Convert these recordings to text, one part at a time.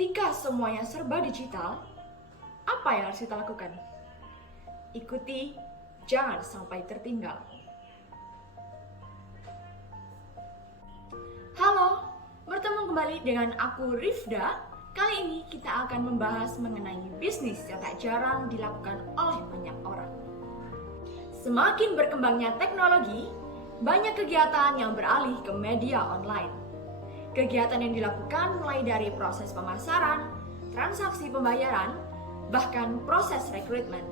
Ketika semuanya serba digital, apa yang harus kita lakukan? Ikuti, jangan sampai tertinggal. Halo, bertemu kembali dengan aku Rifda. Kali ini kita akan membahas mengenai bisnis yang tak jarang dilakukan oleh banyak orang. Semakin berkembangnya teknologi, banyak kegiatan yang beralih ke media online. Kegiatan yang dilakukan mulai dari proses pemasaran, transaksi pembayaran, bahkan proses rekrutmen.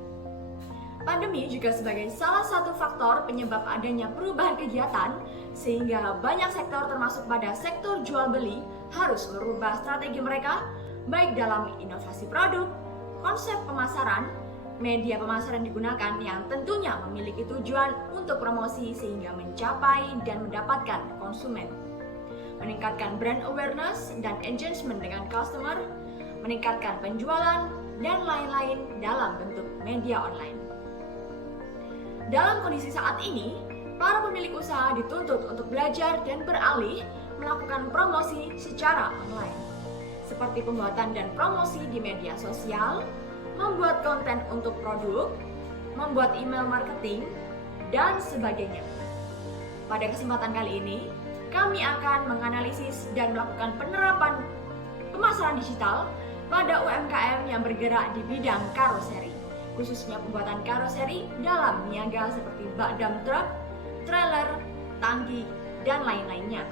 Pandemi juga sebagai salah satu faktor penyebab adanya perubahan kegiatan, sehingga banyak sektor termasuk pada sektor jual beli harus merubah strategi mereka, baik dalam inovasi produk, konsep pemasaran, media pemasaran digunakan yang tentunya memiliki tujuan untuk promosi sehingga mencapai dan mendapatkan konsumen. Meningkatkan brand awareness dan engagement dengan customer, meningkatkan penjualan, dan lain-lain dalam bentuk media online. Dalam kondisi saat ini, para pemilik usaha dituntut untuk belajar dan beralih melakukan promosi secara online, seperti pembuatan dan promosi di media sosial, membuat konten untuk produk, membuat email marketing, dan sebagainya. Pada kesempatan kali ini, kami akan menganalisis dan melakukan penerapan pemasaran digital pada UMKM yang bergerak di bidang karoseri, khususnya pembuatan karoseri dalam niaga seperti bak dump truck, trailer, tangki, dan lain-lainnya.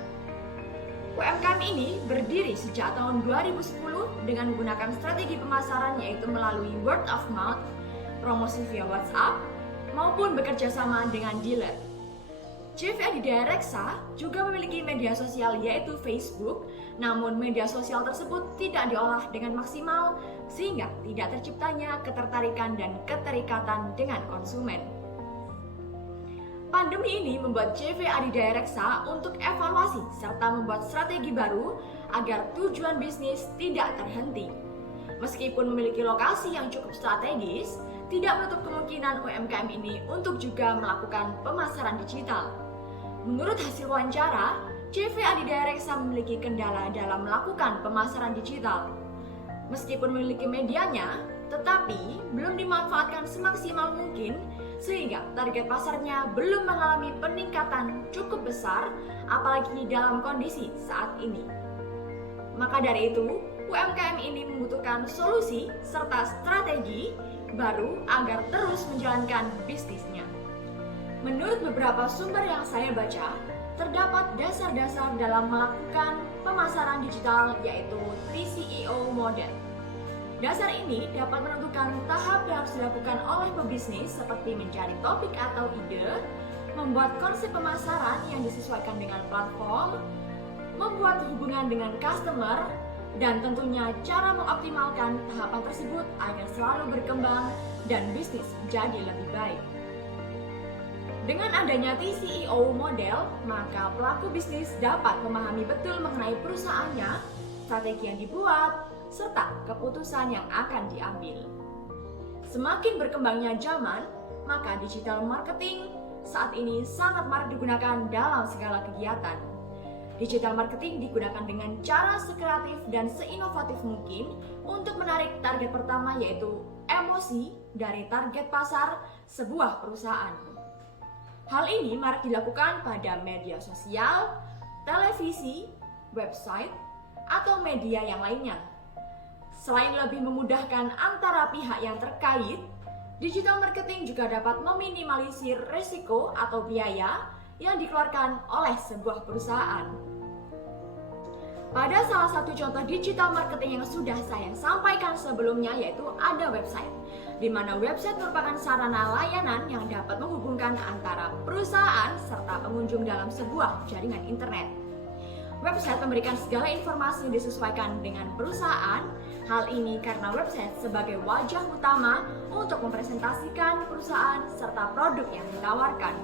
UMKM ini berdiri sejak tahun 2010 dengan menggunakan strategi pemasaran yaitu melalui word of mouth, promosi via WhatsApp, maupun bekerja sama dengan dealer. CV Adidaya Reksa juga memiliki media sosial yaitu Facebook, namun media sosial tersebut tidak diolah dengan maksimal sehingga tidak terciptanya ketertarikan dan keterikatan dengan konsumen. Pandemi ini membuat CV Adidaya Reksa untuk evaluasi serta membuat strategi baru agar tujuan bisnis tidak terhenti. Meskipun memiliki lokasi yang cukup strategis, tidak menutup kemungkinan UMKM ini untuk juga melakukan pemasaran digital. Menurut hasil wawancara, CV Adidaya Reksa memiliki kendala dalam melakukan pemasaran digital. Meskipun memiliki medianya, tetapi belum dimanfaatkan semaksimal mungkin sehingga target pasarnya belum mengalami peningkatan cukup besar, apalagi dalam kondisi saat ini. Maka dari itu, UMKM ini membutuhkan solusi serta strategi baru agar terus menjalankan bisnisnya. Menurut beberapa sumber yang saya baca, terdapat dasar-dasar dalam melakukan pemasaran digital yaitu TCEO model. Dasar ini dapat menentukan tahap yang harus dilakukan oleh pebisnis seperti mencari topik atau ide, membuat konsep pemasaran yang disesuaikan dengan platform, membuat hubungan dengan customer, dan tentunya cara mengoptimalkan tahapan tersebut agar selalu berkembang dan bisnis menjadi lebih baik. Dengan adanya TCEO model, maka pelaku bisnis dapat memahami betul mengenai perusahaannya, strategi yang dibuat, serta keputusan yang akan diambil. Semakin berkembangnya zaman, maka digital marketing saat ini sangat marak digunakan dalam segala kegiatan. Digital marketing digunakan dengan cara sekreatif dan seinovatif mungkin untuk menarik target pertama yaitu emosi dari target pasar sebuah perusahaan. Hal ini marak dilakukan pada media sosial, televisi, website, atau media yang lainnya. Selain lebih memudahkan antara pihak yang terkait, digital marketing juga dapat meminimalisir risiko atau biaya yang dikeluarkan oleh sebuah perusahaan. Pada salah satu contoh digital marketing yang sudah saya sampaikan sebelumnya yaitu ada website, di mana website merupakan sarana layanan yang dapat menghubungkan antara perusahaan serta pengunjung dalam sebuah jaringan internet. Website memberikan segala informasi yang disesuaikan dengan perusahaan. Hal ini karena website sebagai wajah utama untuk mempresentasikan perusahaan serta produk yang ditawarkan.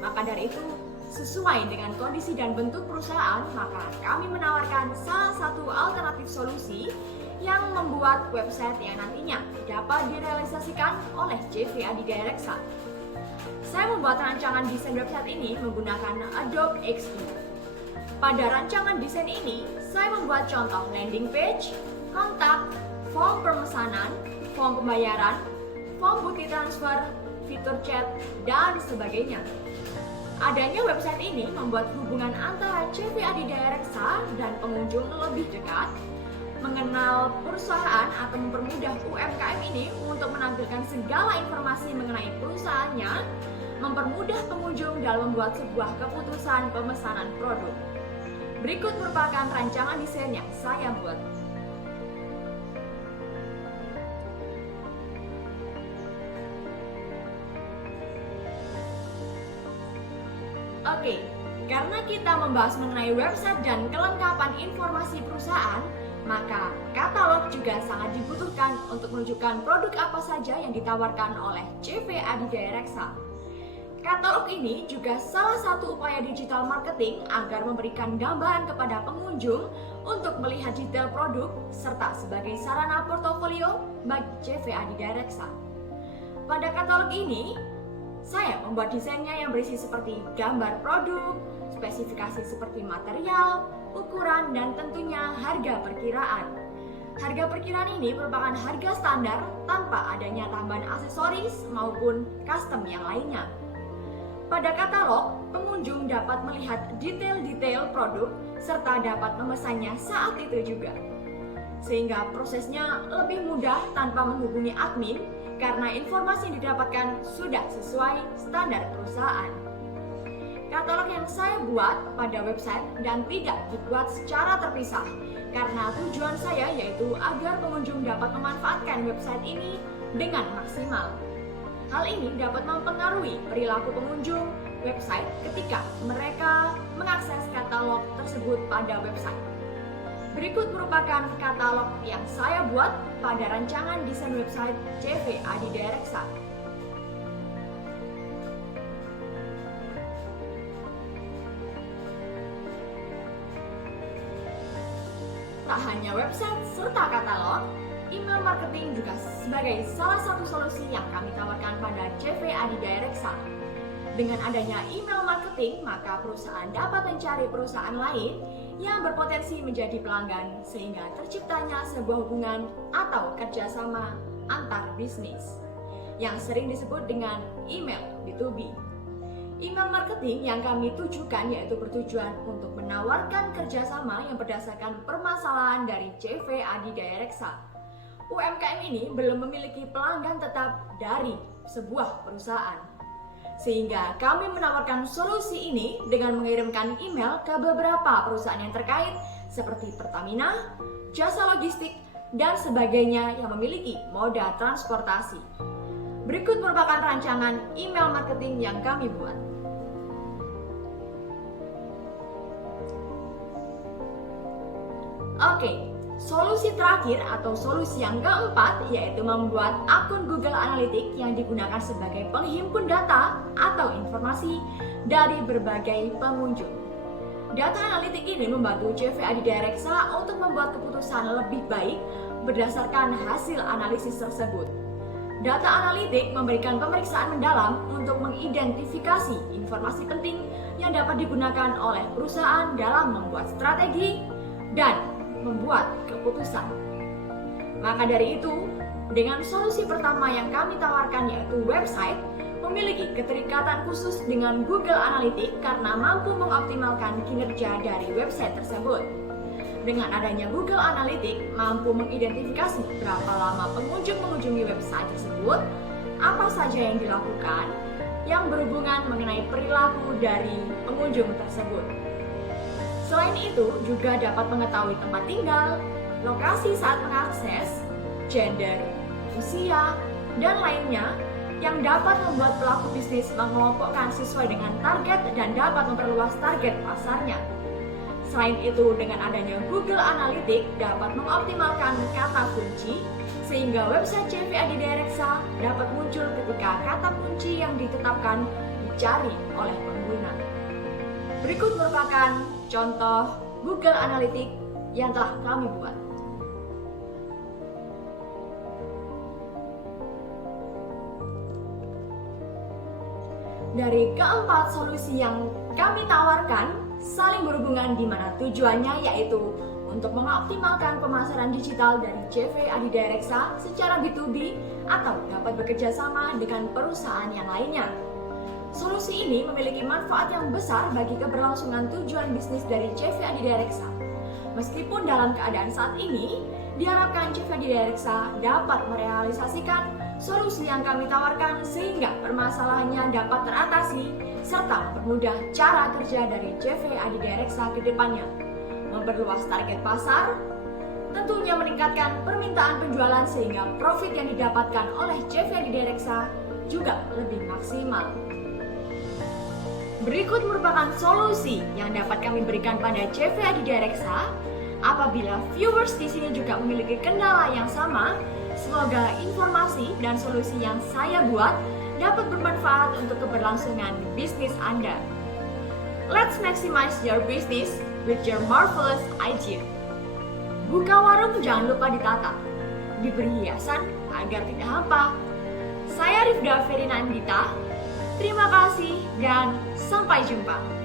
Maka dari itu, sesuai dengan kondisi dan bentuk perusahaan, maka kami menawarkan salah satu alternatif solusi yang membuat website yang nantinya dapat direalisasikan oleh CV Adidaya Reksa. Saya membuat rancangan desain website ini menggunakan Adobe XD. Pada rancangan desain ini, saya membuat contoh landing page, kontak, form pemesanan, form pembayaran, form bukti transfer, fitur chat, dan sebagainya. Adanya website ini membuat hubungan antara CV Adidaya Reksa dan pengunjung lebih dekat, mengenal perusahaan atau mempermudah UMKM ini untuk menampilkan segala informasi mengenai perusahaannya, mempermudah pengunjung dalam membuat sebuah keputusan pemesanan produk. Berikut merupakan rancangan desain yang saya buat. Oke, karena kita membahas mengenai website dan kelengkapan informasi perusahaan, maka katalog juga sangat dibutuhkan untuk menunjukkan produk apa saja yang ditawarkan oleh CV Adidaya Reksa. Katalog ini juga salah satu upaya digital marketing agar memberikan gambaran kepada pengunjung untuk melihat detail produk serta sebagai sarana portofolio bagi CV Adidaya Reksa. Pada katalog ini, saya membuat desainnya yang berisi seperti gambar produk, spesifikasi seperti material, ukuran, dan tentunya harga perkiraan. Harga perkiraan ini merupakan harga standar tanpa adanya tambahan aksesoris maupun custom yang lainnya. Pada katalog, pengunjung dapat melihat detail-detail produk serta dapat memesannya saat itu juga. Sehingga prosesnya lebih mudah tanpa menghubungi admin karena informasi yang didapatkan sudah sesuai standar perusahaan. Katalog yang saya buat pada website dan tidak dibuat secara terpisah karena tujuan saya yaitu agar pengunjung dapat memanfaatkan website ini dengan maksimal. Hal ini dapat mempengaruhi perilaku pengunjung website ketika mereka mengakses katalog tersebut pada website. Berikut merupakan katalog yang saya buat pada rancangan desain website CV Adidaya Reksa. Tak hanya website serta katalog, email marketing juga sebagai salah satu solusi yang kami tawarkan pada CV Adidaya Reksa. Dengan adanya email marketing, maka perusahaan dapat mencari perusahaan lain yang berpotensi menjadi pelanggan sehingga terciptanya sebuah hubungan atau kerjasama antar bisnis yang sering disebut dengan email B2B. Email marketing yang kami tujukan yaitu bertujuan untuk menawarkan kerjasama yang berdasarkan permasalahan dari CV Adidaya Reksa. UMKM ini belum memiliki pelanggan tetap dari sebuah perusahaan. Sehingga kami menawarkan solusi ini dengan mengirimkan email ke beberapa perusahaan yang terkait seperti Pertamina, jasa logistik, dan sebagainya yang memiliki moda transportasi. Berikut merupakan rancangan email marketing yang kami buat. Oke, solusi terakhir atau solusi yang keempat yaitu membuat akun Google Analytics yang digunakan sebagai penghimpun data atau informasi dari berbagai pengunjung. Data analitik ini membantu CV Adidaya Reksa untuk membuat keputusan lebih baik berdasarkan hasil analisis tersebut. Data analitik memberikan pemeriksaan mendalam untuk mengidentifikasi informasi penting yang dapat digunakan oleh perusahaan dalam membuat strategi dan membuat keputusan. Maka dari itu, dengan solusi pertama yang kami tawarkan yaitu website, memiliki keterikatan khusus dengan Google Analytics karena mampu mengoptimalkan kinerja dari website tersebut. Dengan adanya Google Analytics mampu mengidentifikasi berapa lama pengunjung mengunjungi website tersebut, apa saja yang dilakukan yang berhubungan mengenai perilaku dari pengunjung tersebut. Selain itu, juga dapat mengetahui tempat tinggal, lokasi saat mengakses, gender, usia, dan lainnya yang dapat membuat pelaku bisnis mengelompokkan sesuai dengan target dan dapat memperluas target pasarnya. Selain itu, dengan adanya Google Analytics dapat mengoptimalkan kata kunci sehingga website CV Adidaya Reksa dapat muncul ketika kata kunci yang ditetapkan dicari oleh pengguna. Berikut merupakan contoh Google Analytics yang telah kami buat. Dari keempat solusi yang kami tawarkan, saling berhubungan di mana tujuannya yaitu untuk mengoptimalkan pemasaran digital dari CV Adidireksa secara B2B atau dapat bekerja sama dengan perusahaan yang lainnya. Solusi ini memiliki manfaat yang besar bagi keberlangsungan tujuan bisnis dari CV Adidireksa. Meskipun dalam keadaan saat ini, diharapkan CV Adidireksa dapat merealisasikan solusi yang kami tawarkan sehingga permasalahannya dapat teratasi serta mempermudah cara kerja dari CV Adidireksa ke depannya. Memperluas target pasar, tentunya meningkatkan permintaan penjualan sehingga profit yang didapatkan oleh CV Adidireksa juga lebih maksimal. Berikut merupakan solusi yang dapat kami berikan pada CV Adidireksa. Apabila viewers di sini juga memiliki kendala yang sama, semoga informasi dan solusi yang saya buat dapat bermanfaat untuk keberlangsungan bisnis Anda. Let's maximize your business with your marvelous idea. Buka warung jangan lupa ditata, diberi hiasan agar tidak hampa. Saya Rifda Ferina Andita, terima kasih dan sampai jumpa.